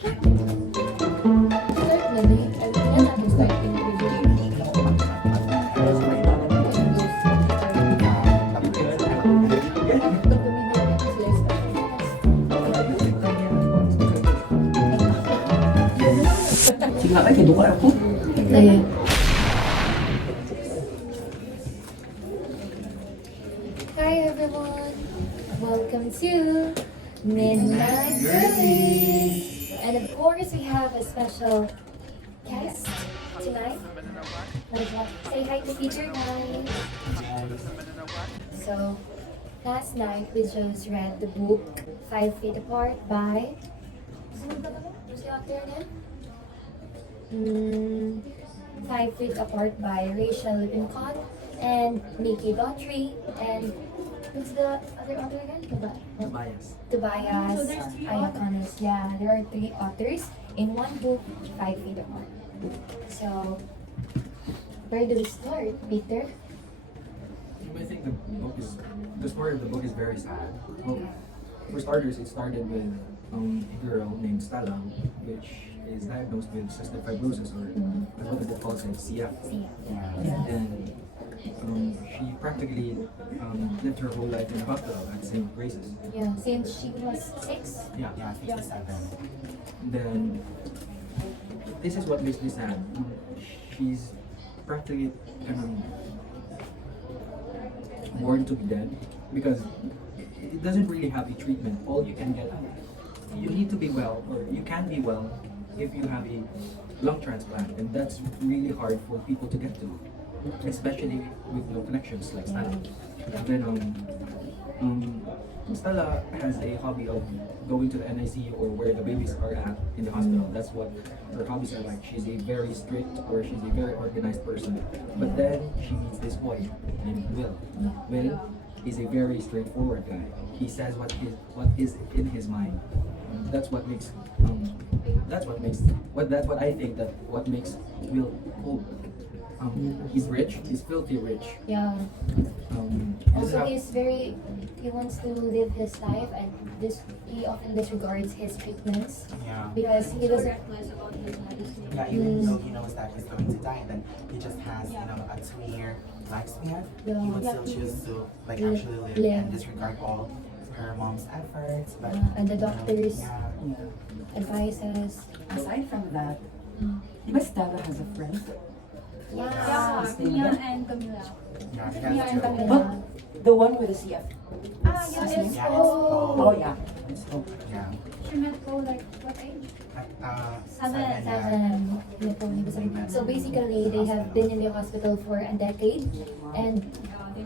Sige nga, ay, ka ako. Ayan. Hi everyone! Welcome to Midnight Girlies! And of course, we have a special guest tonight. Say hi to teacher guys. So, last night we just read the book 5 Feet Apart by... Who's the author again? 5 Feet Apart by Rachel Lippincott and Nikki Daughtry and who's the other author again? Tobias Ayakonis. Yeah, there are 3 authors in one book, 5 Feet Apart. So, where do we start, Peter? I think the story of the book is very sad. Well, for starters, it started with a girl named Stella, which is diagnosed with cystic fibrosis, or as what the book calls it, CF. And she practically lived her whole life in the hospital at St. Grace's. Yeah, since she was 6. Yeah. Yeah, 67. Then this is what makes me sad. She's practically born to be dead because it doesn't really have a treatment. All you can get, you need to be well, or you can be well if you have a lung transplant, and that's really hard for people to get to, especially with no connections like Stella. And then Stella has a hobby of going to the NICU or where the babies are at in the hospital. That's what her hobbies are like. She's a very strict, or she's a very organized person. But then she meets this boy named Will. Will is a very straightforward guy. He says what is in his mind. That's what I think that what makes Will cool. He's rich. He's filthy rich. Yeah. Also, Have- he wants to live his life, and he often disregards his treatments Yeah. because he doesn't. Yeah, even though he knows that he's going to die, then he just has, a 2-year lifespan. Yeah. He would still choose to actually live and disregard all her mom's efforts. But And the doctors' yeah, advices. Aside from that, di ba Stella has a friend? Yeah. Mia and Camila. yeah, Yeah, that's and true. Camila. But the one with the CF. Yeah, it's Yeah, Oh yeah. So, yeah. She met Paul like what age? Seven. So basically, they have been in the hospital for a decade, and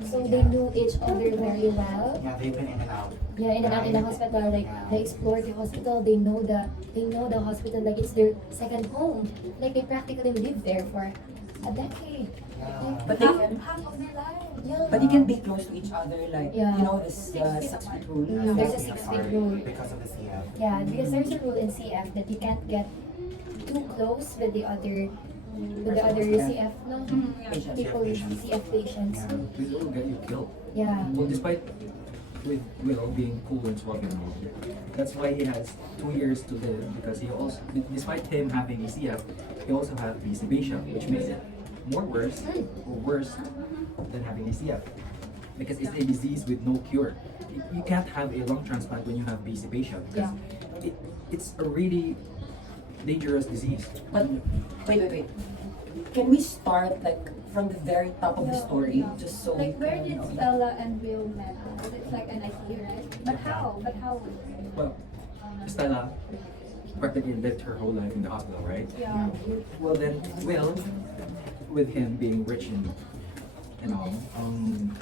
so they knew each other very well. Yeah, they've been in and out. Yeah, in and out in the hospital, like they explored the hospital. They know the hospital like it's their second home. Like they practically lived there for a decade. but they can, Half of their life. Yeah. but they can be close to each other, like Yeah. this 6 feet rule. There's a That's 6-feet hard rule. because of the CF. Yeah, because there's a rule in CF that you can't get too close with the other CF, no? People with CF patients. It will get you killed. Yeah. Well, despite with Will being cool and swapping mode, that's why he has 2 years to live, because he also, despite him having a CF, he also has the sebaceous, which makes it more worse than having a CF, because it's a disease with no cure. You can't have a lung transplant when you have B sebaceous, because it's a really dangerous disease. But wait. Can we start like from the very top of the story, just so Like where did Stella and Will met? It's like an idea, right? But how? Well, Stella practically lived her whole life in the hospital, right? Yeah. Well, then Will, with him being rich and all,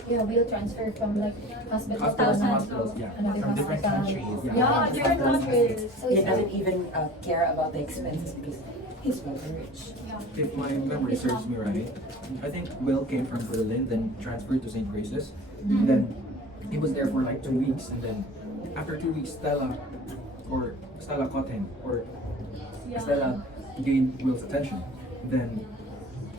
Yeah, we'll transfer from like hospital hospitals to and hospitals, yeah. another From different hospital. countries. Yeah, different countries. So he it's doesn't even care about the expenses because he's very rich. If my memory serves me right, I think Will came from Berlin, then transferred to St. Grace's. And then he was there for like 2 weeks, and then after 2 weeks, Stella caught him, or Stella gained Will's attention. Then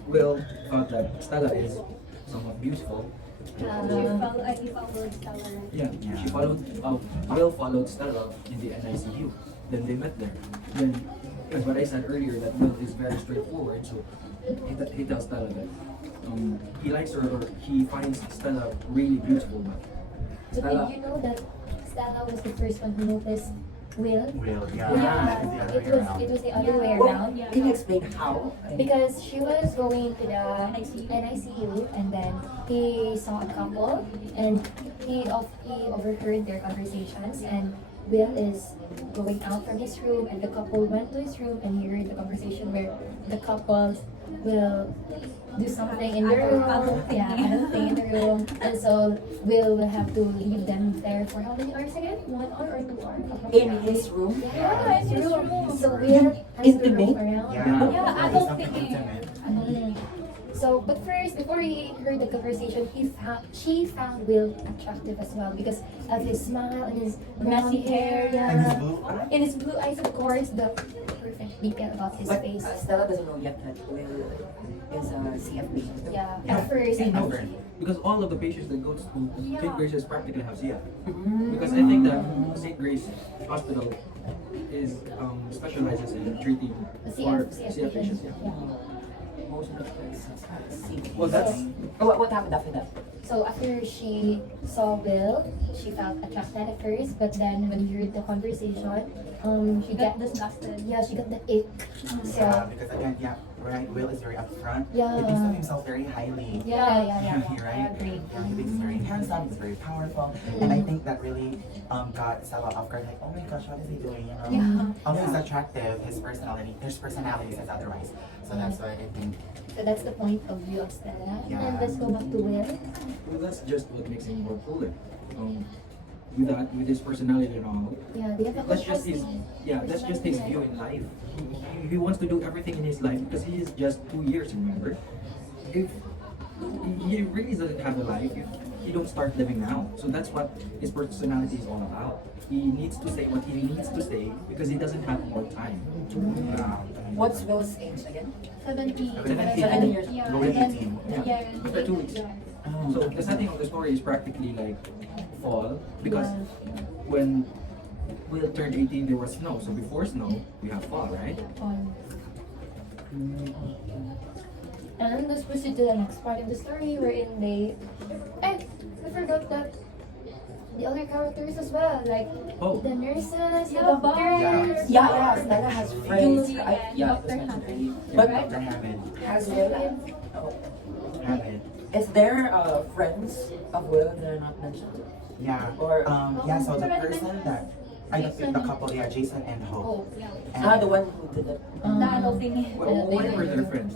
Will thought that Stella is somewhat beautiful. He followed Stella. Yeah, she followed. Will followed Stella in the NICU. Then they met there. Then, as what I said earlier, that Will is very straightforward. So he tells Stella that he likes her, or he finds Stella really beautiful. But But Stella, did you know that Stella was the first one who noticed Will? Will, yeah. Yeah, It's the other way around. it was the other way Well, around. can you explain how? Because she was going to the NICU and then he saw a couple and he overheard their conversations, and Will is going out from his room and the couple went to his room and he heard the conversation where the couple will do something in the room. Yeah, adult thing in the room. And so Will have to leave them there for how many hours again? 1 hour or 2 hours? In his room? Yeah, in his room. So Will has to Intimate? roam around. Yeah, Yeah, it's adult something thinking. intimate. Mm. So, but first, before he heard the conversation, she found Will attractive as well because of his smile and his messy hair. Yeah. And his blue eyes. And his blue eyes, of course, the perfect detail about his But face. Stella doesn't know yet that Will is a CF patient. Yeah, Yeah. at first. he knows, because all of the patients that go to St. Grace's practically have CF. Because I think that St. Grace Hospital is specializes in treating CF patients. Yeah. Most of the places have CF. Well, that's Oh, what happened after that? So after she saw Will, she felt attracted at first, but then when you heard the conversation, she Got got disgusted. she got the ick. So Yeah, because again, yeah, right, Will is very upfront. Yeah. He thinks of himself very highly. yeah, Right? I agree. Yeah, he thinks he's very handsome, he's very powerful. And I think that really got Stella off guard, like, oh my gosh, what is he doing, you know? Yeah. He's attractive, his personality says otherwise. So that's why I think, So that's the point of view of Stella. Yeah. And let's go back to Will. well, that's just what makes him more cooler. With his personality and all. Yeah, they have a That's just his contrasting that's just his view in life. He wants to do everything in his life because he is just 2 years, remember? If he really doesn't have a life if he don't start living now. So that's what his personality is all about. He needs to say what he needs to say because he doesn't have more time. What's Will's age again? 17. 17 years. Yeah. Going and 18. then- Yeah. After 2 weeks. So the setting of the story is practically like fall because when Will turned 18 there was snow. So before snow we have fall, right? And let's proceed to the next part of the story wherein they. Hey, we forgot that the other characters as well, like Oh. the nurses, the Yeah, doctors. Yeah, Stella has friends. Julie I- and yeah, it was Dr. mentioned Happy. earlier. Yeah, But Dr. Hamid. has Will, oh, Hamid. is there friends of Will that are not mentioned? Yeah. Or Yeah, so the person that the couple, yeah, Jason and Hope. And the one who did it? The adult thing. Why were their friends?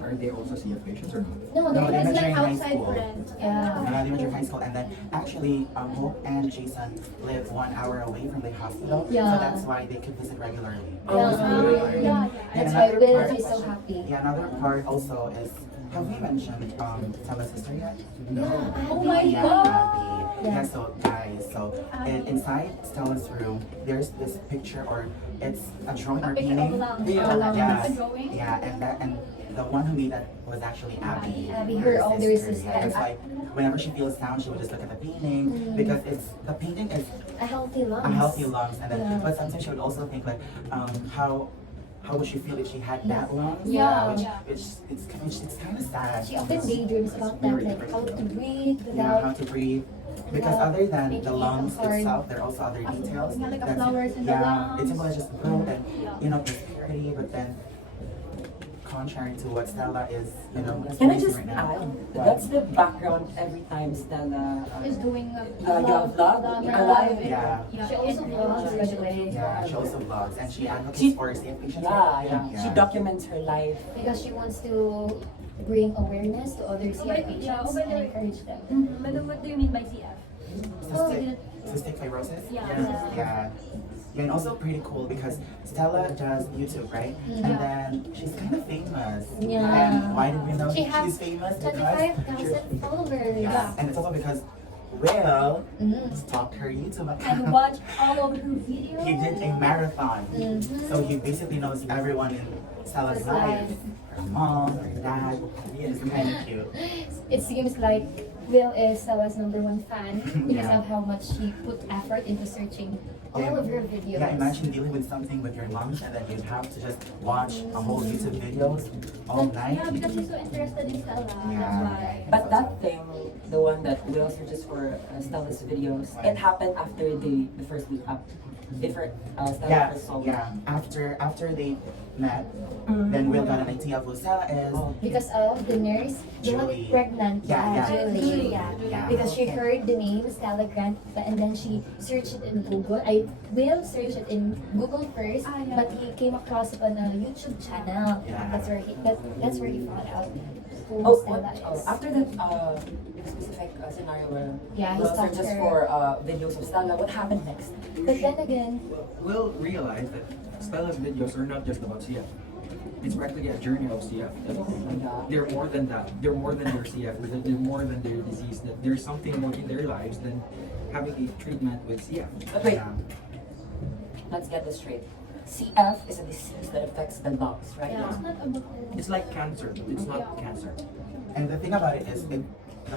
Are they also CF patients or not? No, No, they they had met It's during like high outside school. friends. yeah. They went to high school, and then actually, Hope and Jason live 1 hour away from the hospital, Yeah. so that's why they could visit regularly. Oh, Yeah. And That's why another Will part- is so happy. Yeah, another part also is, have we mentioned Stella's sister yet? Oh my Yeah, God. Abby. Yeah, so guys, so inside Stella's room, there's this picture, or it's a drawing or A picture of painting. lungs. Yeah. Yeah. A drawing. Yeah, and the one who made that was actually Abby. Abby, her older sister. Yeah, it's like whenever she feels down, she would just look at the painting because the painting is A healthy lungs. a healthy lungs, and then Yeah. but sometimes she would also think like how would she feel if she had that lungs? Yeah. Which it's kind of sad. She often daydreams about that, like how to breathe Yeah, how without. to breathe. Because other than making the it lungs hard. itself, there are also other details. Yeah, like the that- flowers in the yeah, lungs. it symbolizes growth and prosperity, but then contrary to what Stella is, Can I experiencing just right now. add? That's the background every time Stella Is doing a vlog, alive. Yeah. She also vlogs, by the way. Yeah, she also vlogs and she advocates She- for safe patients. Yeah. She documents her life. Because she wants to bring awareness to other CF patients and encourage them. But what do you mean by CF? Cystic fibrosis? Yeah. Yeah. Yeah, and also pretty cool because Stella does YouTube, right? And then she's kind of famous. Yeah. And why did we know She has she's famous? 25,000 followers. Yeah. And it's also because Will Mm. stalked her YouTube And account. watch all of her videos. He did a marathon. Mhm. So he basically knows everyone in Stella's His life. life. Her mom, her dad. It's kind of cute. it seems like Will is Stella's #1 fan because Yeah. of how much she put effort into searching all of her videos. Yeah, imagine dealing with something with your lungs and then you have to just watch a whole YouTube videos all night. Yeah, because she's so interested in Stella. Yeah. That's why. But that thing, the one that Will searches for Stella's videos, it happened after the first week up. Stella Yeah, first saw yeah. After they met, then Will got an idea of who Stella is. Oh. Because of the nurse, the one Julie. pregnant, Yeah. Julie, yeah. Yeah. Because she heard the name Stella Grant, and then she searched it in Google. I will search it in Google first, Yeah. but he came across it on a YouTube channel. Yeah. That's where he found out who Oh, Stella what, is. after that specific scenario where Yeah, he Will stopped searches her. for videos of Stella, what happened next? But then again, Will realize that Stella's videos are not just about CF. It's practically a journey of CF. Yeah. They're more than that. They're more than their CF. They're more than their disease. That there's something more in their lives than having a treatment with CF. But wait, Yeah. let's get this straight. CF is a disease that affects the lungs, right? Yeah. It's not about It's like cancer. It's not cancer. And the thing about it is, the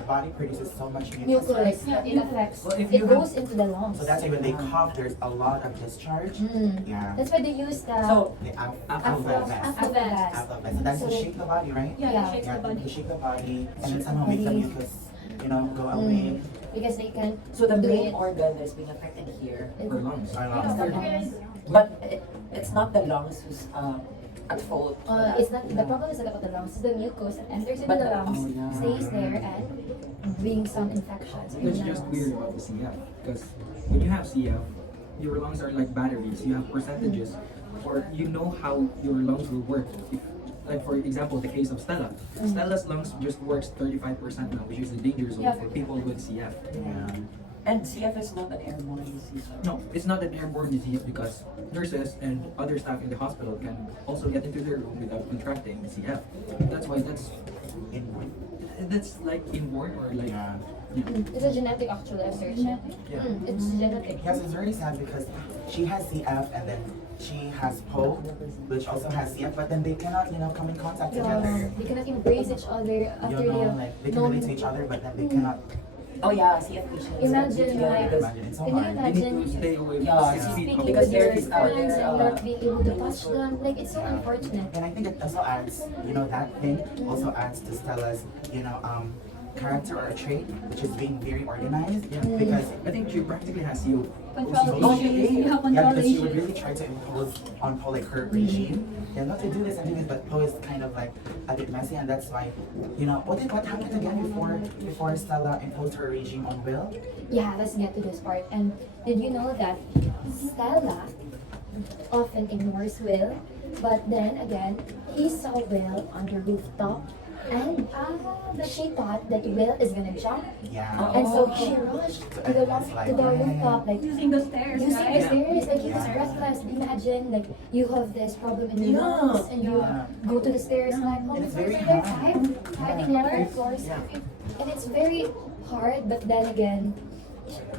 body produces so much mucus, mucus. it affects, Well, if it you goes have- into the lungs. So that's why when they cough, there's a lot of discharge. Yeah. That's why they use the So, The Alphabet. alphabet. alphabet. So that's to So- shake the body, right? yeah, Yeah. it shakes Yeah, the body. to shake the body and then somehow Body. make the mucus, go away. Because they can so the do main it. organ that is being affected here, For lungs. Our Yeah, lungs. but lungs. guys, but it's not the lungs who's at fault. for that. It's not the problem is not about the lungs. It's the mucus that enters into But the the- lungs, oh, yeah. stays there, and brings some infections. in That's the just lungs. weird about the CF because when you have CF, your lungs are like batteries. You have percentages, or you know how your lungs will work. If, like for example, the case of Stella. Stella's lungs just works 35% now, which is the danger zone Yeah. for people with CF. Yeah. And CF is not an airborne disease. No, it's not an airborne disease because nurses and other staff in the hospital can also get into their room without contracting CF. That's why Inborn. that's like inborn or like Yeah. It's a genetic actually, I searched it. Yeah. It's genetic. Yes, it's very sad because she has CF and then she has PO, which also has CF, but then they cannot, come in contact together. They cannot embrace each other after they have Like they can relate to each other, but then they cannot. Oh yeah, CF patients. Imagine, Yeah, like, because Imagine, it's so Can you hard. they need to imagine stay away from Yeah, 6 feet speaking away. because with there your is, friends there's, and not being able to touch them? Like, it's so Yeah. unfortunate. And I think it also adds, that thing also adds to Stella's, character or trait, which is being very organized. Yeah. Because I think she practically has CO. control Oh, issues. yeah. You have yeah, control because she would issues. really try to impose on Paul like her regime. Yeah, not to do this and do this, but Paul is kind of like a bit messy, and that's why, what happened again before Stella imposed her regime on Will? Yeah, let's get to this part. And did you know that Stella often ignores Will, but then again, he saw Will on the rooftop, and she thought that Will is gonna jump, Yeah. and so she rushed to the rooftop, like Using the stairs, using right? the stairs, like he was Yeah. breathless. Imagine, like you have this problem in your Yeah. lungs, and you Yeah. go to the stairs, like And it's very there high. I think never floors, Yeah. and it's very hard. But then again,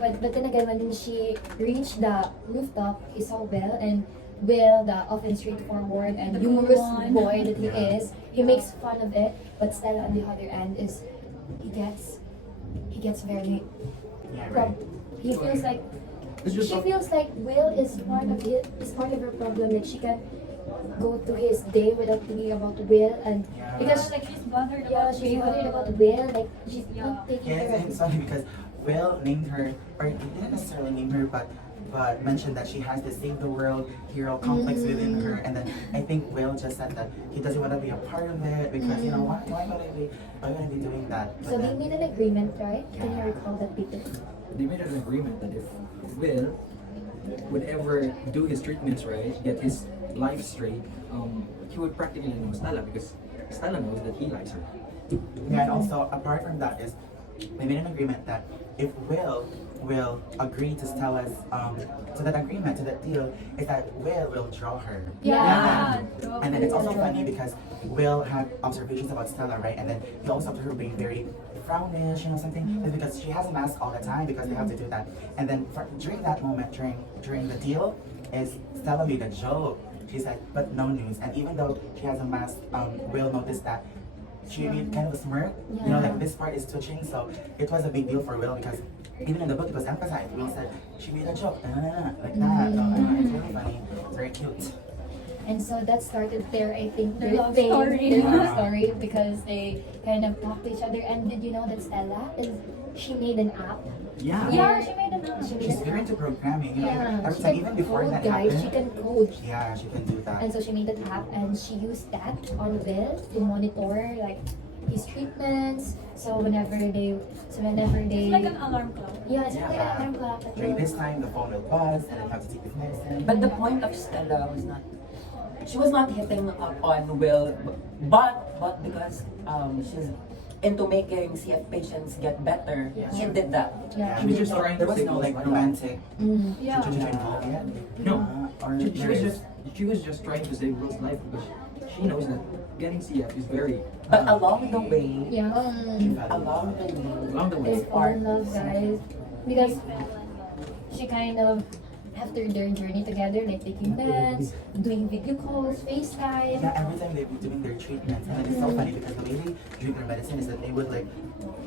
when she reached the rooftop, he saw Will, and Will, the often straightforward and humorous boy that he Yeah. is, he makes fun of it. But Stella, on the other end, he gets very Yeah, right. prob- he feels like It's just she feels like Will is part of her problem. Like she can go to his day without thinking about Will, and Yeah. because Like she's bothered yeah, about she's Will. worried about Will. Like she's Yeah. not taking Yeah, care of it's funny because Will named her, or he didn't necessarily name her, but mentioned that she has the save the world hero complex within her, and then I think Will just said that he doesn't want to be a part of it because why would I be doing that? But So they then- made an agreement, right? Can you Yeah. recall that, Peter? They made an agreement that if Will would ever do his treatments right, get his life straight, he would practically know Stella because Stella knows that he likes her. Yeah, and also apart from that is they made an agreement that if Will agree to Stella's to that agreement, to that deal, is that will draw her. Yeah. And then it's also funny because Will had observations about Stella, right? And then he also observed her being very frownish, something. It's because she has a mask all the time because they have to do that. And then during that moment, during the deal, is Stella made a joke. She said, but no news. And even though she has a mask, Will noticed that she made kind of a smirk. You know, like this part is touching, so it was a big deal for Will because even in the book it was emphasized. Will said she made a joke, like that. It's really funny. It's very cute. And so that started their, I think, Their their love thing, story. their love Yeah. story, because they kind of talk to each other. And did you know that Stella she made an app? Yeah. Yeah, she made an app. She made She's an very app. into programming. You know, Yeah, every she time, can even before code, that guys. happened. She can code. Yeah, she can do that. And so she made that app, and she used that on Will to monitor like his treatments. So whenever they, It's like an alarm clock. yeah, it's like an Yeah. alarm clock. During this time, the phone will buzz, and then have to take his medicine. But the point of Stella was not, she was not hitting up on Will, but because she's into making CF patients get better, she did that. Yeah. She was just trying There to was save no Will's like life. romantic Yeah. situation involved yet. No. Or She there was is. just trying to save Will's life because she knows that getting CF is very But along the way, Yeah. along the way, along the way. They fall in love, guys, because she kind of, after their journey together, like taking meds, doing video calls, FaceTime. Yeah, every time they be doing their treatments, and it's so funny because the way they drink their medicine is that they would like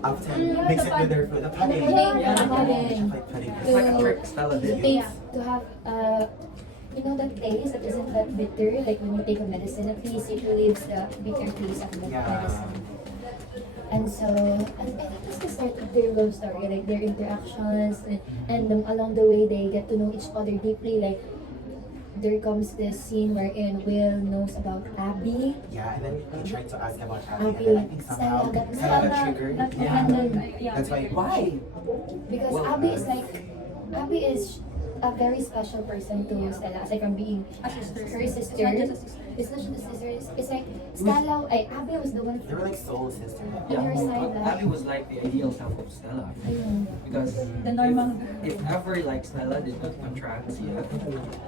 often Yeah, mix the it with their food, the pudding. pudding, yeah, the pudding. Like pudding. It's like a trick Stella did. To have you know, that taste that isn't that bitter, like when you take a medicine, at least it relieves the bitter taste of the Yeah. medicine. And so, and I think that's the start of their love story, like their interactions, and along the way they get to know each other deeply. Like there comes this scene wherein Will knows about Abby. Yeah, and then he tried to ask about Abby, and Abby, then I think somehow Stella got triggered. That's Yeah. yeah. That's why. why? Because Well, Abby is a very special person to Stella, aside from being A sister. her sister. It's not just a sister. It's not just a sister. It's like Stella. Abby was the one. They were like soul sisters. On her side, but like- Abby was like the ideal self of Stella. Because The normal if ever like Stella did not contract CF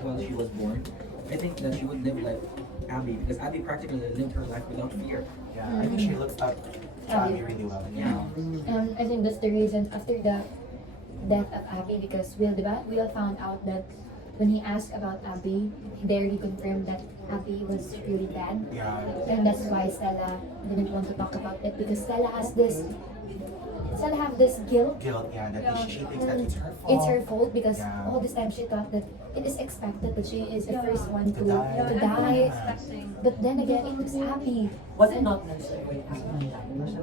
while she was born, I think that she would live like Abby because Abby practically lived her life without fear. Yeah, I think she looks up to Abby really well. Yeah. I think that's the reason after the death of Abby, because Will found out that when he asked about Abby, they already confirmed that Abby was really dead. Yeah. And that's why Stella didn't want to talk about it, because Stella have this guilt. Guilt, yeah, that she thinks that it's her fault. It's her fault because Yeah. all this time she thought that it is expected that she is the first one to To die. Yeah, to that's what I'm die. expecting. But then again, it was Abby. Was it not necessary?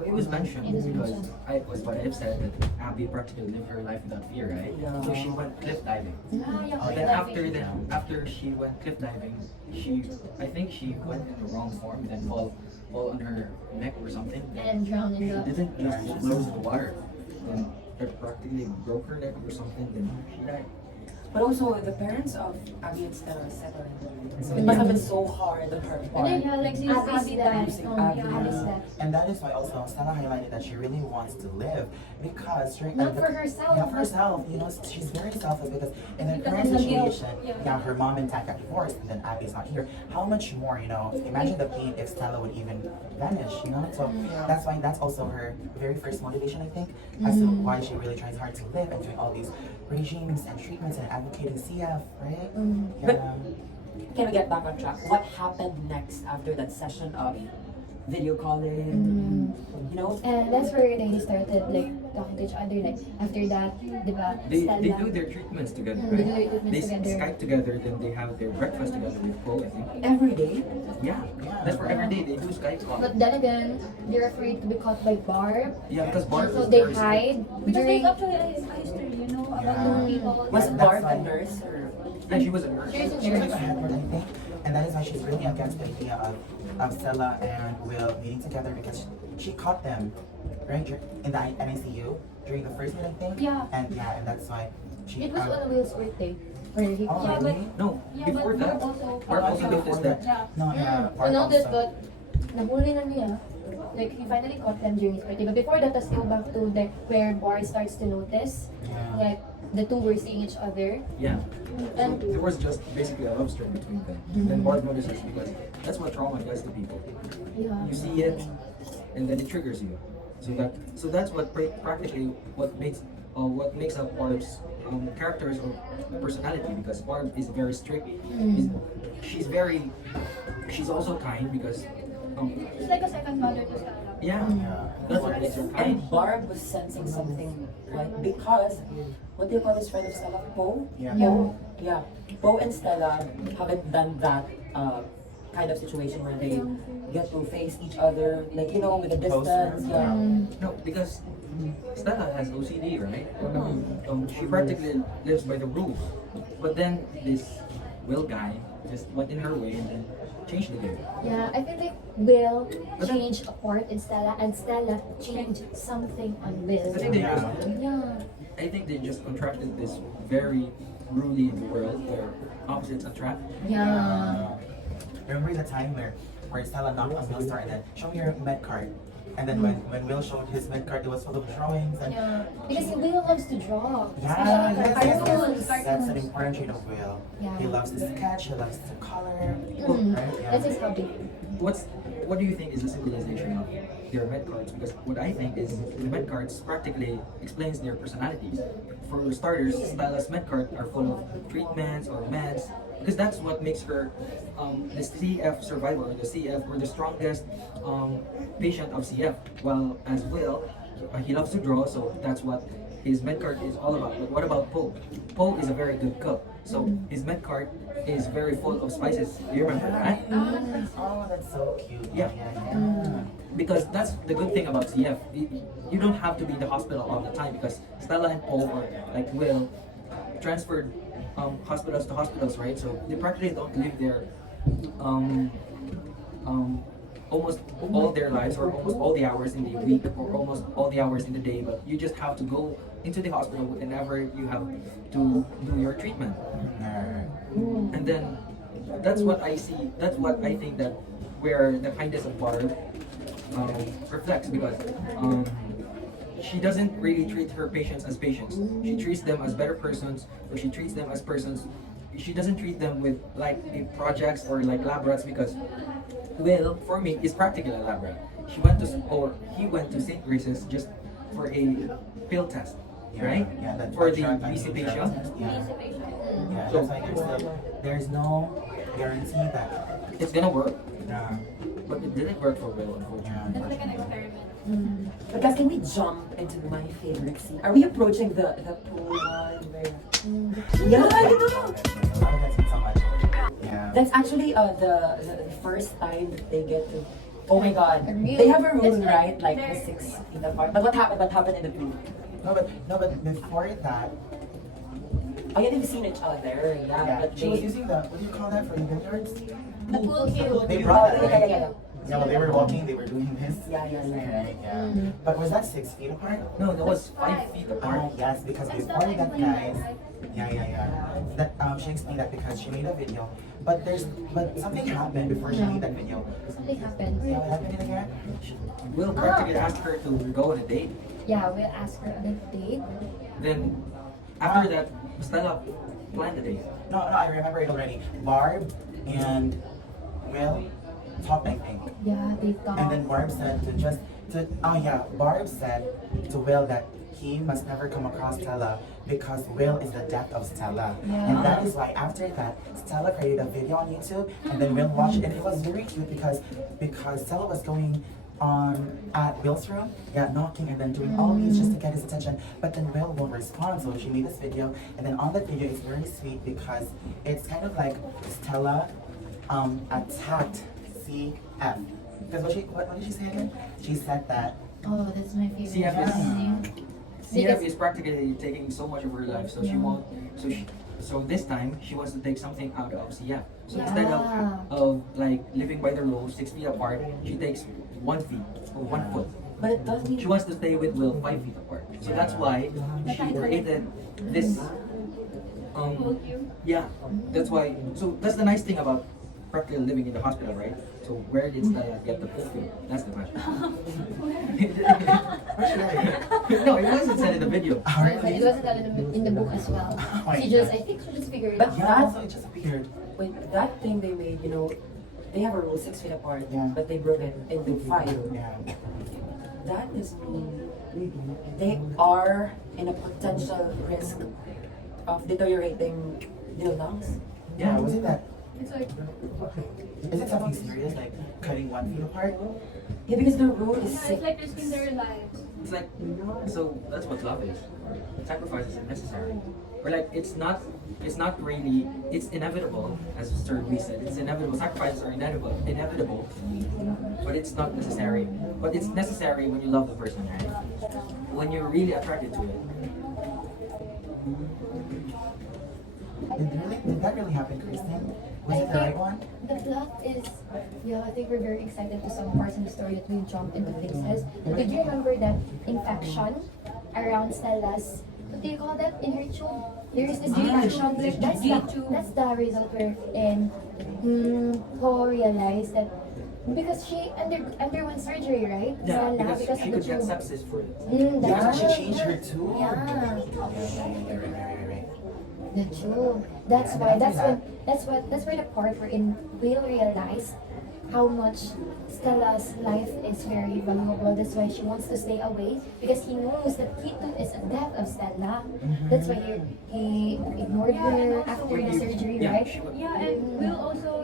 It was mentioned It was because mentioned. I was what I've said that Abby practically lived her life without fear, right? Yeah. So she went cliff diving. Then after she went cliff diving, I think she went in the wrong form and then fall on her neck or something. And drowned in She the. didn't just float in the water. Then it practically broke her neck or something. Then she died. But also, the parents of Abby and Stella separated. So it must have been so hard on her And part. then like, since Abby's Abby dead. died. Abby's dead. And that is why also Stella highlighted that she really wants to live because during Not for herself, Not for but- herself. You know, she's very selfless because in their Because current of the guilt. situation, Yeah. her mom and dad got divorced, and then Abby's not here. How much more, you know? Imagine the pain if Stella would even vanish. You know, so that's also her very first motivation, I think, as to why she really tries hard to live and doing all these regimes and treatments and advocating CF, right? But- Yeah. Can we get back on track? What happened next after that session of video calling? You know? And that's where they started like talking to each other. Like after that, diba, They Stella. do their treatments together, Mm, they do their right? treatments They together. Skype together, then they have their breakfast together with Bo, I think. Every day? Yeah, that's for every day they do Skype call. But then again, they're afraid to be caught by Barb. Yeah, because Barb So is they very strict. hide Because during. there's actually a history, you know, about those people. Was That's Barb a why- nurse or? Yeah, she was a nurse. She's a She was like nurse. a headboard, I think, and that is why she's really against the idea of Stella and Will meeting together because she caught them, right, in the NICU during the first meeting, I think. Yeah. And that's why she. It was on Will's birthday. Where he. Oh, Yeah, really? No, Yeah, before but that, Barb also- Barb also Yeah. noticed that. Yeah. No, yeah. I Barb noticed, also. but nahuli na niya. Like, he finally caught them during his birthday. But before that, let's go back to like where Bard starts to notice Yeah. like the two were seeing each other. Yeah. And There was just basically a love story between them. Then Barb notices because that's what trauma does to people. yeah. You see it, and then it triggers you. So that's what practically what makes up Barb's characters or personality because Barb is very strict. She's also kind because It's like a second mother to Stella. Yeah, Yeah. that's what makes her And kind. Barb was sensing something, right? Because, what do you call his friend of Stella? Poe? Yeah. Poe? Yeah. Poe and Stella haven't done that kind of situation where they get to face each other, like, you know, with a distance. Closer. Yeah. No, because Stella has OCD, right? She practically lives by the rules. But then this Will guy just went in her way and then changed the game. Yeah, I feel like Will changed a part in Stella, and Stella changed something on Will. I think they Yeah. just, Yeah. I think they just contracted this very rudely in the world where opposites attract. Yeah. Remember the time where Stella knocked on Will's door and then, show me your med card. And then when Will showed his med card, it was full of drawings and Yeah. Because Will loves to draw. yeah, Especially yes, cartoons. that's an important trait of Will. Yeah. He loves to sketch, he loves to color. Mm. Right? Yeah. That's his hobby. What do you think is the symbolization of their med cards? Because what I think is the med cards practically explains their personalities. For starters, Stella's med card are full of treatments or meds because that's what makes her the CF survivor, or the CF, or the strongest patient of CF. While as Will, he loves to draw, so that's what his med card is all about. But what about Poe? Poe is a very good cook, so his med card is very full of spices. Do you remember that? Oh, that's so cute. Yeah. Yeah. Because that's the good thing about CF. You don't have to be in the hospital all the time because Stella and Poe, or like Will, transferred hospitals to hospitals, right? So they practically don't live there almost all their lives, or almost all the hours in the week, or almost all the hours in the day. But you just have to go into the hospital whenever you have to do your treatment. And then that's what I see. That's what I think that where the kindness of Barb reflects, because she doesn't really treat her patients as patients. She treats them as better persons, or she treats them as persons. She doesn't treat them with like projects or like lab rats, because Will, for me, is practically a lab rat. He went to St. Grace's just for a pill test, right? Yeah, that's For the drug BC drug patient. test. Yeah. Yeah, So- that's why there's no guarantee that It's gonna work, yeah. but it didn't work for Will, unfortunately. That's like an experiment. But guys, can we jump into my favorite scene? Are we approaching the pool one where... Yeah, I know. I love that scene so much. Yeah. That's actually the first time that they get to. Oh my God! Really? They have a rule, It's like right? Like the they're- 6 feet apart. But what happened? What happened in the pool? No, but before that, Oh, yeah, they've seen each other. Yeah, yeah, but she was they. using the, what do you call that for the billiards? The pool cue. They brought that, Yeah, right? yeah. Yeah, when they were walking, they were doing this. Yeah. Right, yeah. But was that 6 feet apart? No, that was 5 feet apart. Oh, yes, because And before Stella that, explained that, guys. right? Yeah. That she explained that because she made a video, but something happened before she made that video. Something happened. Yeah, what happened again? Will practically asked her to go on a date. Yeah, we'll ask her on a date. Then after that, Stella planned the date. No, I remember it already. Barb and Will talked, I think. Yeah, they thought. And then Barb said Barb said to Will that he must never come across Stella because Will is the death of Stella. Yeah. And that is why after that, Stella created a video on YouTube and then Will watched it, and it was very cute because Stella was going on at Will's room, knocking and then doing all these just to get his attention. But then Will won't respond, so she made this video, and then on that video it's very sweet because it's kind of like Stella attacked CF. Because what did she say again? She said that Oh, that's my favorite. CF is Because- CF is practically taking so much of her life, so she Yeah. won't. So this time she wants to take something out of CF. So Yeah. instead of like living by the rules, 6 feet apart, she takes 1 feet or 1 foot. But it does mean. She wants to stay with Will 5 feet apart. So that's why she created this. Pool cue. Yeah, that's why. So that's the nice thing about practically living in the hospital, right? So where did Stella get the pool cue? That's the question. No, it wasn't said in the video. But it wasn't done in the book as well. my She just, I think she just figured it But out. yeah, also it just appeared. Wait, that thing they made, they have a rule 6 feet apart, Yeah. but they broke it into 5. Yeah. That is they are in a potential risk of deteriorating their lungs. Yeah, was it that It's like, Is it something serious, like cutting 1 feet apart? Yeah, because the rule is it's sick. like risking their lives. It's like, so that's what love is. Sacrifice is necessary. Or like, it's not really, it's inevitable, as Sir Louis said, it's inevitable. Sacrifices are inevitable, but it's not necessary. But it's necessary when you love the person, right? When you're really attracted to it. Did that really happen, Kristen? Was I it the right think one? the plot is, yeah, I think we're very excited to some parts in the story that we jump into places. But did you remember that infection around Stella's, what do you call that, in her tube? There is this infection. That's the result wherein Paul realized that because she underwent surgery, right? Yeah, Stella, because she of the could get tube. sepsis for it. Yeah, That's she changed her too. Yeah. Right. The tube. That's Yeah, why. that's That's where the part wherein Will realize how much Stella's life is very valuable. That's why she wants to stay away because he knows that Keaton is a death of Stella. That's why he ignored her after the surgery, Yeah, right? she would. Yeah, and Will also,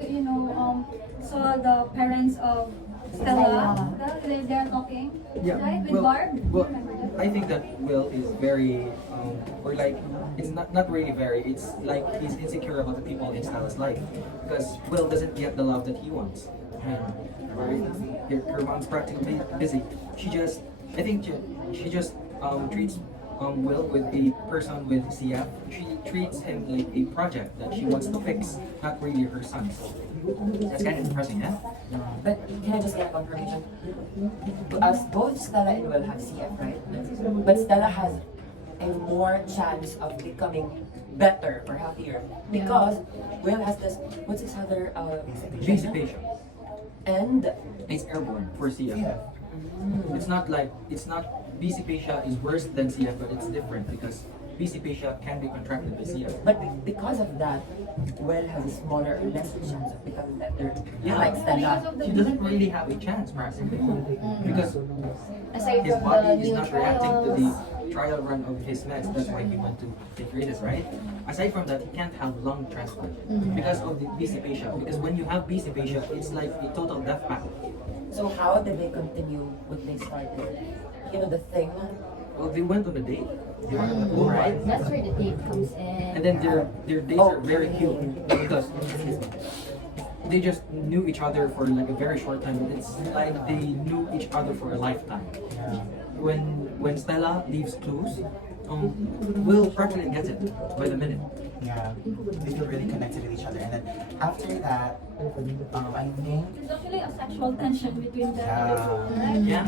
saw the parents of Stella. They're talking, Yeah, right? With well, Barb. well, Remember that? I think that Will is very, or like, it's not really very, it's like he's insecure about the people in Stella's life. Because Will doesn't get the love that he wants. Her mom's practically busy. I think she just treats Will with a person with CF. She treats him like a project that she wants to fix, not really her son. That's kind of depressing, yeah? But can I just get a confirmation? As both Stella and Will have CF, right? But Stella has a more chance of becoming better or healthier because Will has this. What's his other? Basic patient. And It's airborne for CF. It's not BC Pasha is worse than CF, but it's different because BC Pasha can be contracted by CF. but because of that, Will has a smaller or lesser chance of becoming better. Yeah. Like Stella. She doesn't really have a chance, practically, because Aside his from the body is new not reacting to trials. the trial run of his meds. That's why he went to take races, right? Aside from that, he can't have lung transplant because of the BC Pasha. Because when you have BC Pasha, it's like a total death pact. So how did they continue what they started? You know the thing. Well, they went on a date. They went on a boat ride. That's where the date comes in. And then their dates are very cute because they just knew each other for like a very short time, but it's like they knew each other for a lifetime. When Stella leaves clues, Will practically gets it by the minute. Yeah, they feel really connected with each other. And then after that, I think, There's actually a sexual tension between them. yeah, Yeah.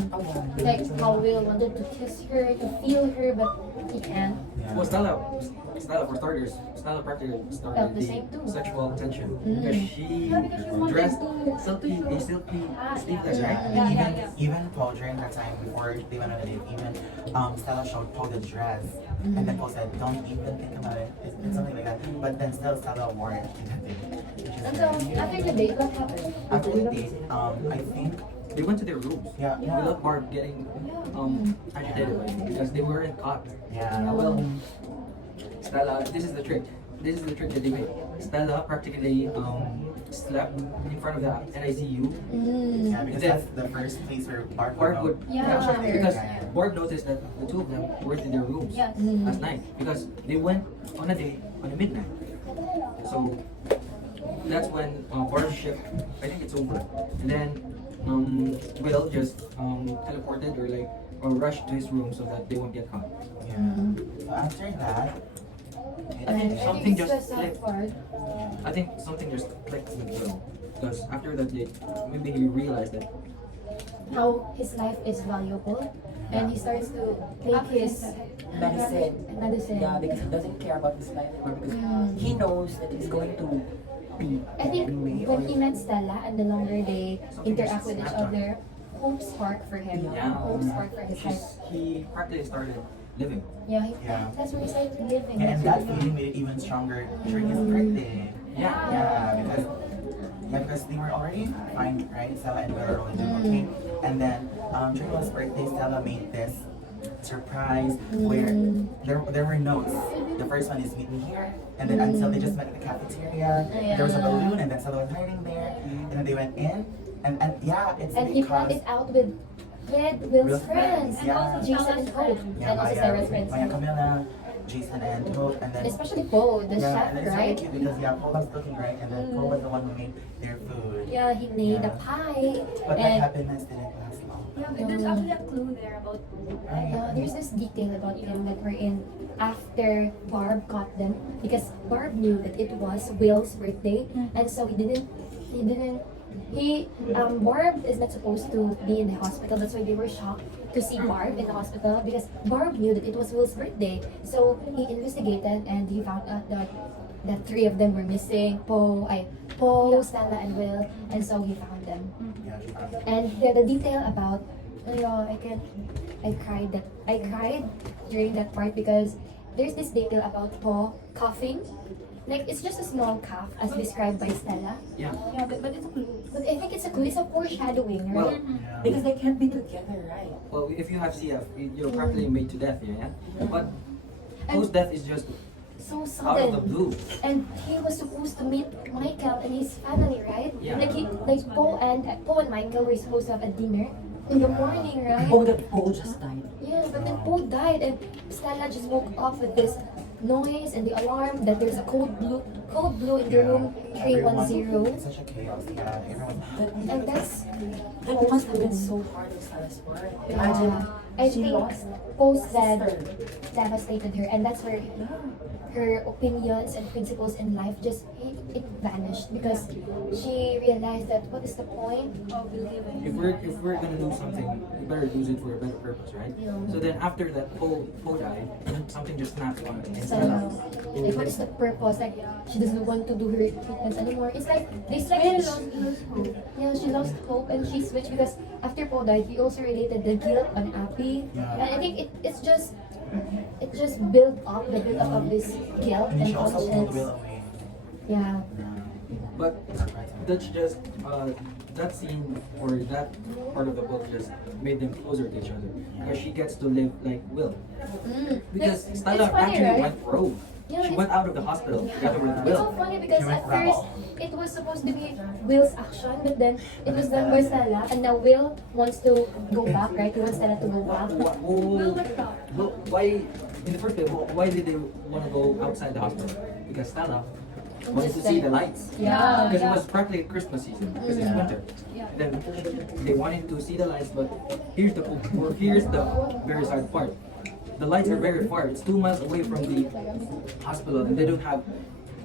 Like how Will wanted to kiss her, to feel her, but he can't. yeah. Well, Stella for starters, Stella practically started Felt the same too. sexual tension because she because she wanted dressed to silky, show. a silky sleeveless, Yeah, right? Yeah, even yeah. even Paul during that time before they went on a date, even Stella showed Paul the dress, and then Paul said, "Don't even think about it," it's something like that. But then still Stella wore it in that day. And so after the date, what happened? After the date, I think, They went to their rooms. yeah, Without Barb getting agitated by it because they weren't caught. yeah, Well, Stella, this is the trick. This is the trick that they made. Stella practically slept in front of the NICU. yeah, because that's the first place where Barb Barb would, Yeah. because Yeah. Barb noticed that the two of them were in their rooms Yes. last night because they went on a date on a midnight. So that's when Barb's shift, I think it's over. And then Will just teleported or rushed to his room so that they won't get caught. Yeah. So after that, I think something it's just the sad clicked. part. I think something just clicked with Will because after that date, maybe he realized that How his life is valuable, and he starts to take his medicine. Yeah, because he doesn't care about his life anymore because he knows that he's going to be. I think when he met Stella and the longer they interact with each other, hope sparked for him. Yeah. Hope sparked for his life. he practically started living. Yeah, Yeah. that's when he started living. and That's that when he- feeling made it even stronger during his birthday. Yeah. Because they were already fine, right? Stella and Will were already doing okay. And then during his birthday, Stella made this surprise where there were notes. The first one is meet me here, and then until they just met at the cafeteria. There was a balloon, and then Stella was hiding there, and then they went in, and yeah, it's And he planned because it out with Will's friends, yeah. Jason and Hope, and also Sarah's friends. Maya Camilla, Jason and Hope, and then Especially Poe, the yeah, chef, and it's really right? cute because Paul was cooking, right, and then Paul was the one who made their food. Yeah, he made a Yeah. pie. But that And happiness didn't last long. Yeah, but there's actually a clue there about there's this detail about him that we're in after Barb caught them, because Barb knew that it was Will's birthday, and so Barb is not supposed to be in the hospital. That's why they were shocked to see Barb in the hospital, because Barb knew that it was Will's birthday. So he investigated and he found out that three of them were missing: Poe, Stella, and Will. And so he found them. Yeah. And the detail about, I cried during that part, because there's this detail about Poe coughing. Like, it's just a small cough as described by Stella. Yeah. yeah, but it's a clue. But I think it's a clue, it's a foreshadowing, Well, right? Yeah. Because they can't be together, right? well, if you have CF, you're practically made to death, yeah. But post death is just So out of the sudden. blue. And he was supposed to meet Michael and his family, right? Yeah. Like Poe and Michael were supposed to have a dinner in the morning, right? Oh, that Paul just died. Yeah, but then Poe died, and Stella just woke up with this noise and the alarm that there's a code blue in the room 310. It's such a chaos. Yeah, everyone. And that's That must have been so hard to Stella's part. Imagine, I she think lost Poe her said sister. devastated her, and that's where her opinions and principles in life just it vanished, because she realized that what is the point? Of believing. If we're gonna do something, we better use it for a better purpose, right? Yeah. So then after that Poe died, something just snapped on it. So, like, what is the purpose? Like, she doesn't want to do her treatments anymore. It's like they switched. Hope. Yeah, she lost hope and she switched, because after Poe died, he also related the guilt on Abby. Yeah. And I think it just built up the build up of this guilt And and she also pulled Will conscience. away. Yeah. But that's just that scene or that part of the book just made them closer to each other, because she gets to live like Will. Because It's Stella funny, actually right? went rogue. Yeah, She it's- went out of the hospital together with It's so Will. funny because She went at first rebel. it was supposed to be Will's action, but then it was done by Stella, and now Will wants to go back, right? He wants Stella to go back. Will was shocked. Why, in the first place, why did they want to go outside the hospital? Because Stella wanted to see the lights. Yeah. Because it was practically Christmas season, because it's winter. Yeah. Then they wanted to see the lights, but here's the very sad part. The lights are very far. It's 2 miles away from the hospital, and they don't have.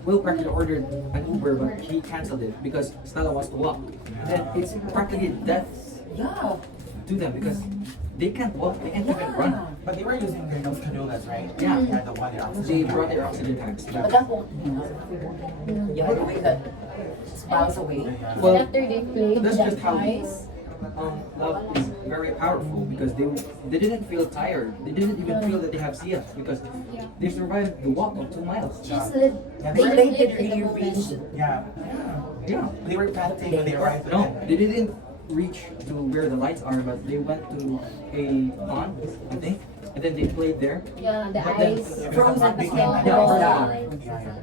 Will practically ordered an Uber, but he canceled it because Stella wants to walk. Then it's practically death Yeah. to them because they can't walk. They can't even run. But they were using their nose canulas, right? Yeah. Yeah, the one They brought their oxygen tanks. But that won't, you had to wait that miles away. Well, And after they played that's that just how twice, love is very powerful because they didn't feel tired. They didn't even feel that they have CF because they survived the walk of 2 miles. just lived. Yeah, They they just They lived did in the really moment. reach. Yeah. Yeah. They were panting when they arrived. No, they didn't reach to where the lights are, but they went to a pond, I think, and then they played there. Yeah, the But then- ice. Frozen Became snow. like- Yeah. Yeah.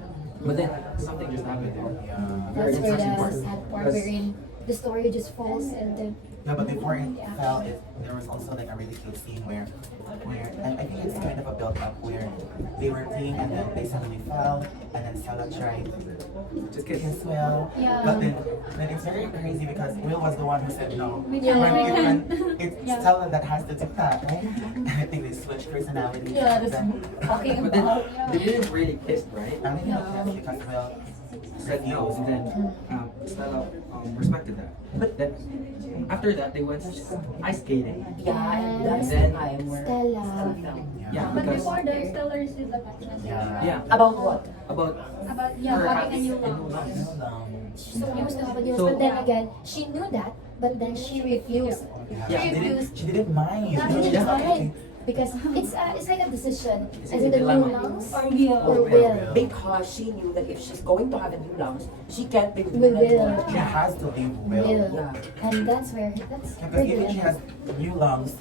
But then something just happened there. Yeah. Very That's where interesting the part. sad part Because- wherein the story just falls and then No, but before it fell, there was also like a really cute scene where I think it's kind of a build up where they were playing and then they suddenly fell and then Stella tried to kiss Will. Yeah. But then it's very crazy because Will was the one who said no. We can't, When we it- can't. when it's Yeah. Stella that has to do that, right? And I think they switched personalities. yeah, and this then talking But then about they didn't really kiss, right? I think because Will Said no, and then Stella respected that. But then after that, they went ice skating. Yeah, and that's the Then- time where Stella. Yeah, But because before that, Stella received the message. Yeah. yeah, about what? about About her having a new having love. She's so used to have a news, So- but then again, she knew that, but then she refused. Yeah. She refused. She didn't mind. Yeah, she Yeah. didn't mind. Because it's like a decision. It's Is a it the new dilemma. lungs Or Will. or will? Because she knew that if she's going to have a new lungs, she can't be We will. She has to leave Will. Will. Yeah. And that's where that's Because very even she has new lungs,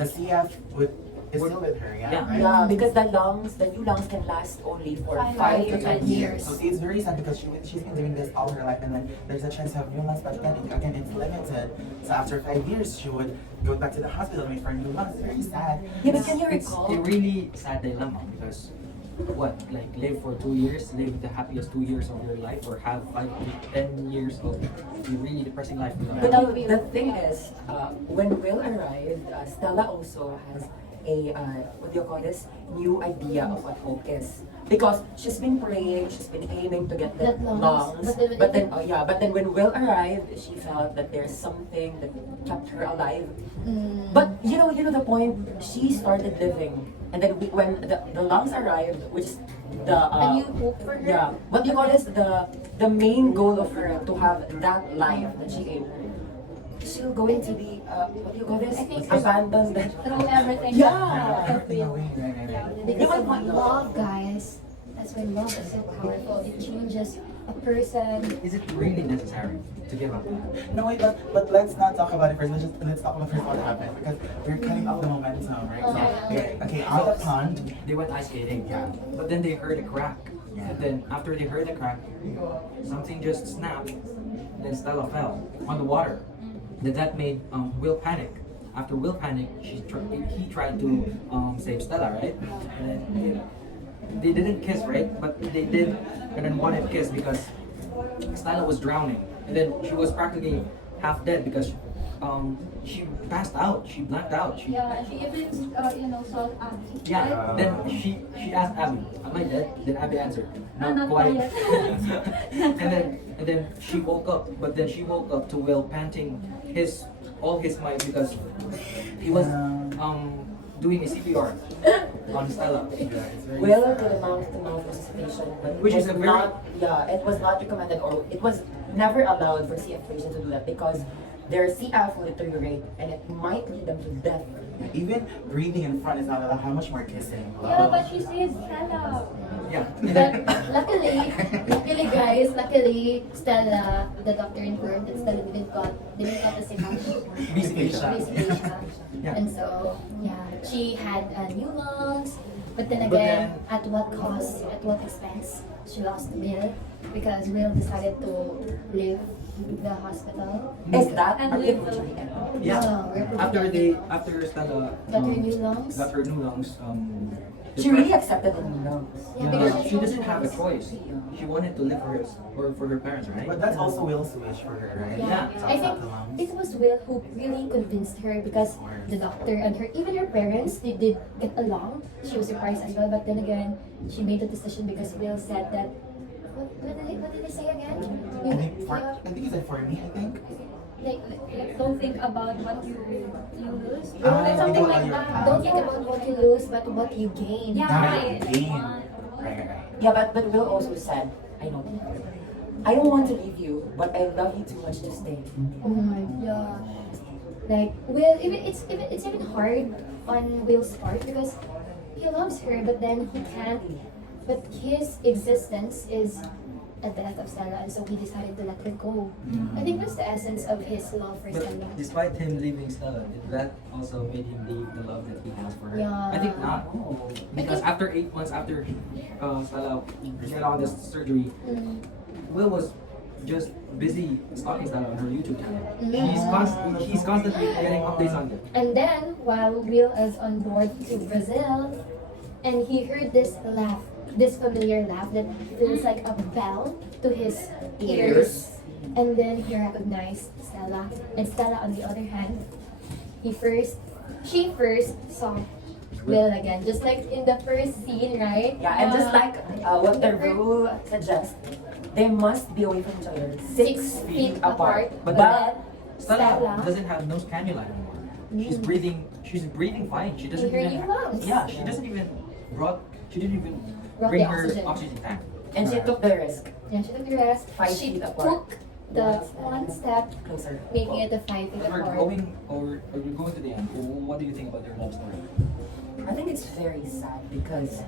the CF would Is still with her, yeah. Yeah. Right? Yeah, because the new lungs can last only for 5 to 10 years. So see, it's very sad because she's been doing this all her life, and then there's a chance to have new lungs, but then again it's limited. So after 5 years, she would go back to the hospital and wait for new lungs. It's very sad. Yeah, but can you It's recall? a really sad dilemma because what, like live for 2 years, live the happiest 2 years of your life, or have 5 to 10 years of a really depressing life. But the thing is, when Will arrived, Stella also has a what do you call this, new idea of what hope is, because she's been praying, she's been aiming to get the That lungs, lungs, but then but then when Will arrived, she felt that there's something that kept her alive. Mm. But you know the point. She started living, and then when the lungs arrived, which is the A new hope for her? yeah, what do you call this? The main goal of her to have that life that she aimed. She's going to be what do you call this? I think Abandoned. Through everything. Yeah. that In a Will. way, right. Because of love, guys. That's why love is so powerful. It changes a person. Is it really necessary to give up? No, wait, but let's not talk about it first. Let's talk about first what happened, because we're cutting off the momentum, right? So, okay, on the pond. They went ice skating, Yeah. but then they heard a crack. Yeah. And then after they heard the crack, something just snapped. Then Stella fell on the water. Then that made Will panic. After Will panicked, he tried to save Stella, right? And then they didn't kiss, right? But they did, and then wanted to kiss because Stella was drowning, and then she was practically half dead because she passed out, she blacked out. Yeah, and she even, saw Abby. Yeah. Then she asked Abby, "Am I dead?" Then Abby answered, "Not Not quite." quite. and then she woke up, but then she woke up to Will panting all his might because he was doing a CPR on Stella. Yeah, it's very Will sad. did a mouth-to-mouth resuscitation, but Which it is was a very- not. Yeah, it was not recommended, or it was never allowed for CF patients to do that because their CF will deteriorate and it might lead them to death. Even breathing in front is not allowed. How much more kissing? Yeah, but she says Stella. Yeah. But luckily guys, Stella, the doctor informed that Stella didn't got the sickness. Basically, Basically, Yeah. and so yeah, she had new lungs, but then But again, then- at what cost, at what expense? She lost Will because Will decided to leave the hospital. Is that And a Will- reproduction again? Yeah. After Stella Got her new lungs. got her new lungs, She really accepted the new lungs. Yeah, because she doesn't have a choice. She wanted to live for her parents, right? But that's also Will's wish for her, right? Yeah, So I it's not think the lungs. it was Will who really convinced her because the doctor and even her parents, they did get along. She was surprised as well, but then again, she made the decision because Will said that. What did he say again? I think he said for me, I think. Don't think about what you lose. Something think like about that. your Don't think about what you lose, but what you gain. Yeah. Right. Right. Gain. Right. Yeah, but Will also said, I know, I don't want to leave you, but I love you too much to stay. Yeah. Like Will, it's even hard on Will's part because he loves her, but then he can't. But his existence is a death of Stella, and so he decided to let her go. I think that's the essence of his love for Stella. But despite him leaving Stella, did that also made him leave the love that he has for her? Yeah. I think not. Because after 8 months after Stella got on this surgery, Will was just busy stalking Stella on her YouTube channel. He's constantly getting updates on it. And then while Will is on board to Brazil, and he heard this laugh, this familiar laugh that feels like a bell to his ears. And then he recognized Stella. And Stella, on the other hand, she first saw Will again, just like in the first scene, right? Yeah, and just like what the rule suggests, they must be away from each other 6 feet apart. But But Stella doesn't have no cannula anymore. She's breathing fine. She doesn't Her even new lungs. Yeah, she didn't even Brought bring the her oxygen. oxygen tank. and she took the risk Yeah, she took the rest. 5 She feet apart. took the one step, closer. making it a 5 feet We're apart. going to the end. What do you think about their love story? I think it's very sad because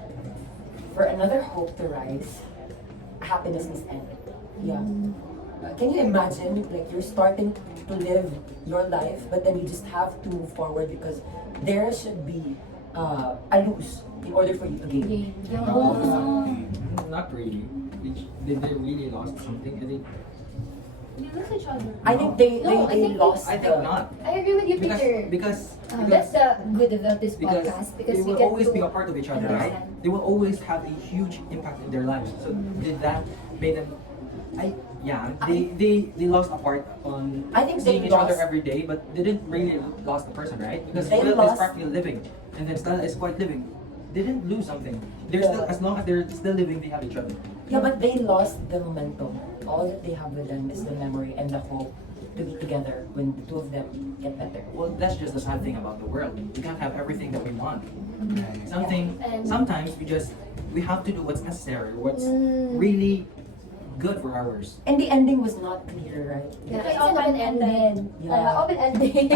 for another hope to rise, happiness must end. Yeah. Can you imagine, like, you're starting to live your life, but then you just have to move forward because there should be a lose in order for you to gain. Game. Yung Oh. Not really. Did they really lost something? I think You lose each other. I think they No, I think lost. I think not. I agree with you, Peter. Because That's the good of this because podcast they because we will get always to be a part of each other, right? understand. They will always have a huge impact in their lives. So did that made them? They lost apart on I think seeing they each other lost- every day, but they didn't really lost the person, right? Because They Will is lost- practically living, and then Stella is quite living. They didn't lose something. They're Yeah. still, as long as they're still living, they have each other. Yeah, but they lost the momentum. All that they have with them is the memory and the hope to be together when the two of them get better. Well, that's just the sad thing about the world. We can't have everything that we want. Right. And- Sometimes we have to do what's necessary, what's Mm. really good for ours. And the ending was not clear, right? Yeah, It's it's an open-ended. Yeah. Open-ended.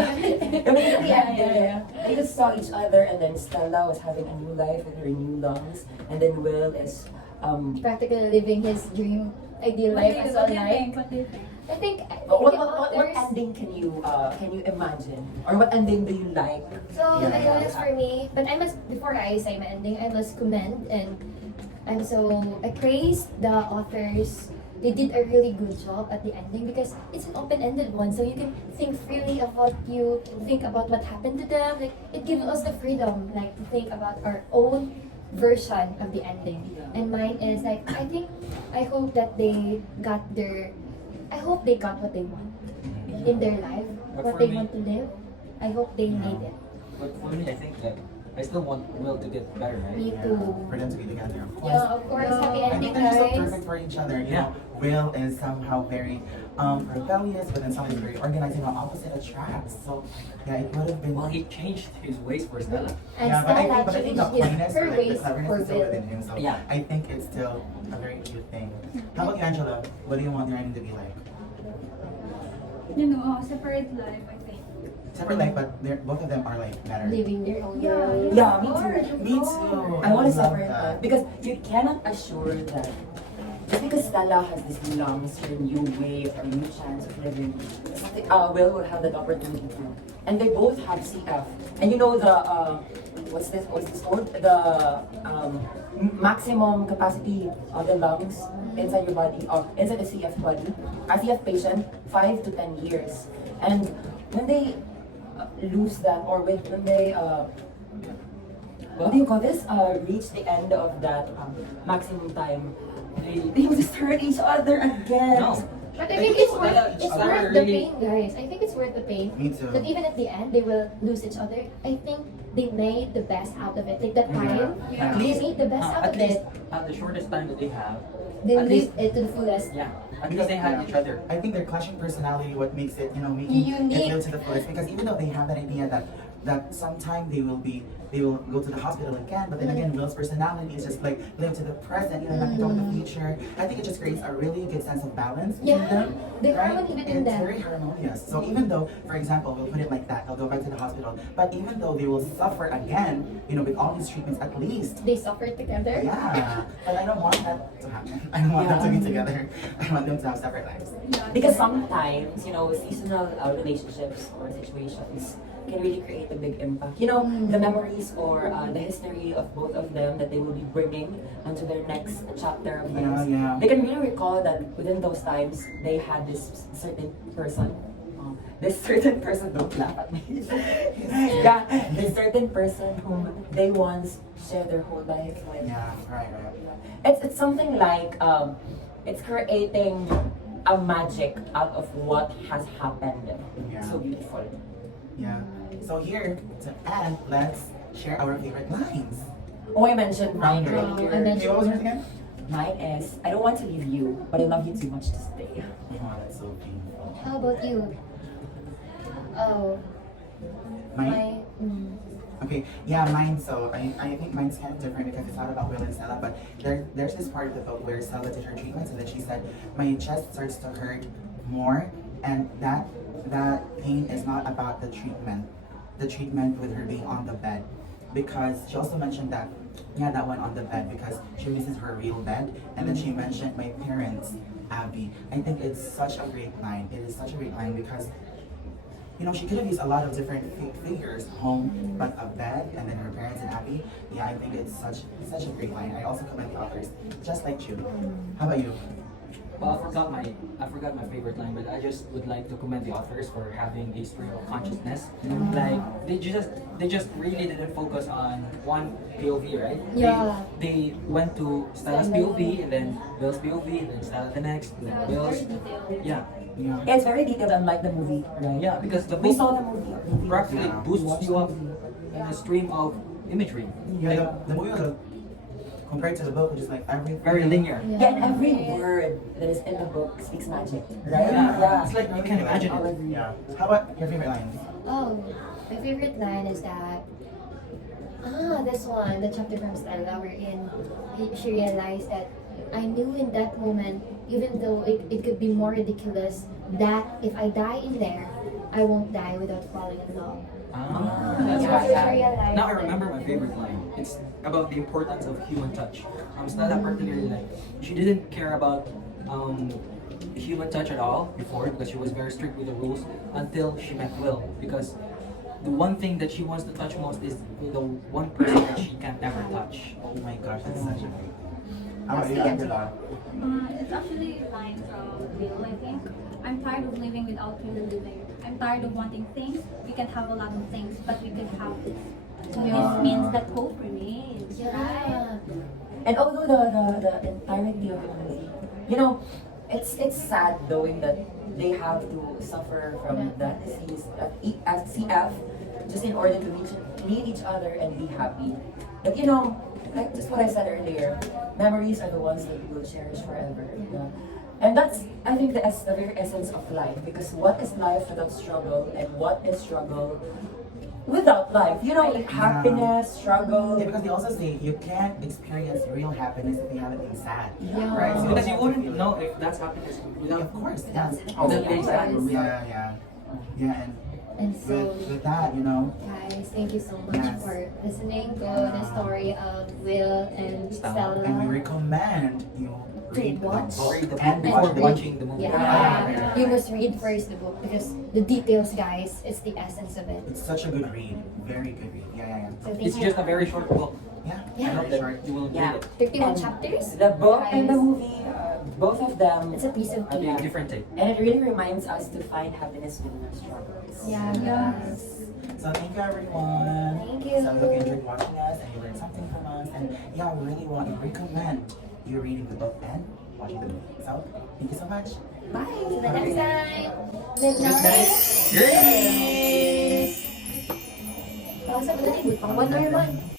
I mean, at the Yeah, end, yeah, they just saw each other, and then Stella was having a new life with her new lungs, and then Will is Practically living his dream, ideal life as well, right? What do you think? I think what ending can you imagine, or what ending do you like? So Yeah. I know that's for me, but I must before I say my ending, I must commend and I praise the authors. They did a really good job at the ending because it's an open-ended one, so you can think freely about think about what happened to them. Like it gives us the freedom, like to think about our own version of the ending. And mine is like I hope that they got I hope they got what they want in their life, But what for they me- want to live. I hope they made it. But for me, I think that I still want Will to get better, right? Me Yeah, too. for them to be together, of course. Yeah, of course, happy I ending, think they're just so guys. perfect for each other. You Yeah. know, Will is somehow very rebellious, but then somehow very organizing on opposite attracts. So yeah, it would have been. Well, he changed his ways for Stella. And yeah, but I Stella think, but I think the changed plainness her or like the ways cleverness for is still Will. within him. So Yeah. I think it's still a very cute thing. How about you, Angela? What do you want your ending to be like? You know, separate life, I think. Separate life, but both of them are like better. Living their own Yeah, life. Yeah, me too. Me too. I want to love separate that. that because you cannot assure that just because Stella has this lungs, her new way, her new chance of living, Will have that opportunity too. And they both have CF. And you know the what's this called? The maximum capacity of the lungs inside your body, or inside the CF body, a CF patient, 5 to 10 years. And when they lose that, or when they what do you call this? Reach the end of that maximum time, they will just hurt each other again. No. But I think it's Stella- worth Stella the really- pain, guys. I think it's worth the pain. Me too. That even at the end, they will lose each other. I think they made the best out of it. Like that time, Yeah. they made the best out At of least it. the shortest time that they have. They at least, lived it to the fullest. yeah. At least they had each other. I think their clashing personality what makes it, making Unique. it live to the fullest. Because even though they have that idea that sometime they will go to the hospital again, but then again Will's personality is just like live to the present, nothing to do with the future. I think it just creates a really good sense of balance between Yeah, them. the right? harmony between It's them. very harmonious. So even though, for example, we'll put it like that, they'll go back to the hospital, but even though they will suffer again, with all these treatments, at least They suffered together. yeah, but I don't want that to happen. I don't want them to be together. I want them to have separate lives. Yeah, Because sometimes, seasonal relationships or situations can really create a big impact. The memories or the history of both of them that they will be bringing onto their next chapter of Yeah, lives. yeah. They can really recall that within those times, they had this certain person. This certain person, don't laugh at me. Yeah, this certain person whom they once shared their whole life with. Yeah, right. It's something like it's creating a magic out of what has happened. Yeah. So beautiful. Yeah. So here to end, let's share our favorite lines. Oh, I mentioned mine Oh, earlier. and then- Okay, what was yours again? Mine is I don't want to leave you, but I love you too much to stay. Oh, that's so beautiful. How about you? Oh, Mine? mm, Okay, yeah, mine. So I think mine's kind of different because it's not about Will and Stella, but there's this part of the book where Stella did her treatments and then she said, my chest starts to hurt more, and that pain is not about the treatment with her being on the bed, because she also mentioned that that one on the bed because she misses her real bed, and then she mentioned my parents, Abby. I think it's such a great line. It is such a great line because you know, she could have used a lot of different figures, home, but a bed, and then her parents and happy. Yeah, I think it's such a great line. I also commend the authors, just like you. How about you? Well, I forgot my favorite line, but I just would like to commend the authors for having a stream of consciousness. Like they just really didn't focus on one POV, right? Yeah. They went to Stella's POV and then Will's POV and then Stella the next, and then Will's. Yeah. Yeah. Yeah, it's very detailed, unlike the movie, right? Yeah, because the We book saw the movie. practically Yeah. boosts you up in a stream of imagery. Yeah, Like, the movie was compared to the book, which is like every very linear. Yeah, and every word that is in the book speaks magic, right? Yeah. It's like you can imagine All it. agree. Yeah. How about your favorite line? Oh, my favorite line is that this one, the chapter from Stella, wherein she realized that I knew in that moment, even though it could be more ridiculous, that if I die in there, I won't die without falling in love. That's Yeah, why. yeah. Realized Now I that- remember my favorite line. It's about the importance of human touch. Stella particularly, like, she didn't care about human touch at all before because she was very strict with the rules until she met Will, because the one thing that she wants to touch most is the one person that she can never touch. Oh my gosh, that's such a great. How about you, Angela? It's actually a line from Bill, I think. I'm tired of living without really living. I'm tired of wanting things. We can have a lot of things, but we could have this. This means that hope remains, right? Yeah. And although the entirety of the movie, you know, it's sad knowing that they have to suffer from that disease as CF just in order to meet each other and be happy. But you know, like just what I said earlier, memories are the ones that we will cherish forever. Yeah. And that's, I think, the very essence of life. Because what is life without struggle, and what is struggle without life? You know, like happiness, struggle. Yeah, because they also say you can't experience real happiness if you haven't been sad. Yeah. Right? So Because you wouldn't know if that's happiness yeah, without. of course, yeah. Without being sad. Yeah, And and so, with that, you know, guys, thank you so much Yes. for listening to the story of Will and Stella. and we recommend you read the watch. book Read the and book watch before the watching the movie. Yeah. You must read first the book because the details, guys, it's the essence of it. It's such a good read, very good read. Yeah. So thank It's you. just a very short book. Yeah. Yeah. I hope that you will Yeah. read it. 31 And chapters. The book and the Guys, movie, both of them, It's a piece of A cake. different take. and it really reminds us to find happiness within our struggles. Yeah. Yes. So thank you, everyone. Thank you. So we hope you enjoyed watching us and you learned something from us. And yeah, we really want to recommend you reading the book and watching the movie. So thank you so much. Bye! See you next time. Good night. Girlies! Kausap na rin. Pang 1 or 1.